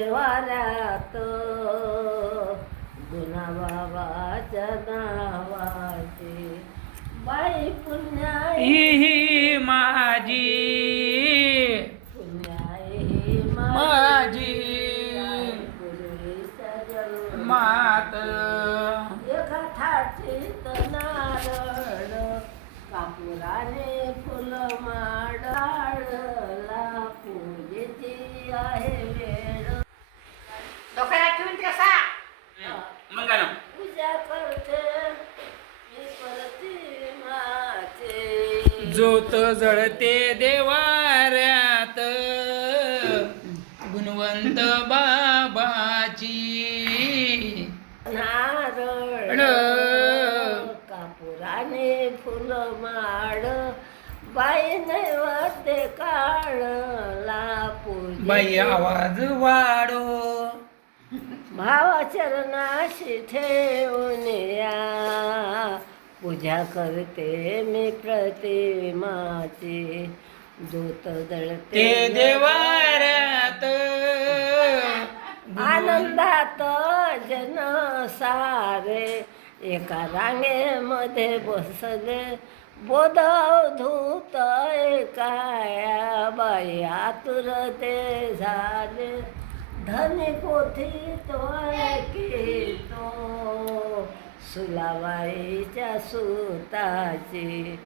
देवाऱ्यात गुना बाबाच्या नावाचे बाई ही माझी पुण्याई माझी मात एका थाटीत नारळ कापुराने फुलं माडाळला पूजेची आहे वेळ डोक्याला ठेवून कसा मग गाणं. पूजा करते मी प्रतिमाचे ज्योत जळते देवाऱ्यात गुणवंत बाबाची नारळ कापुराने फुलं माड बाई नैवेद्य काढला बाई पूजे आवाज वाढो भावाचरणाशी ठेवून या पूजा करते मी प्रतिमाची ज्योत ते जळते देवाऱ्यात आनंदात जन सारे एका रांगेमध्ये बसले बोधवधूत एकाया बाई आतुरते झाले धनी पोथी तो सुलाबाईच्या सुताची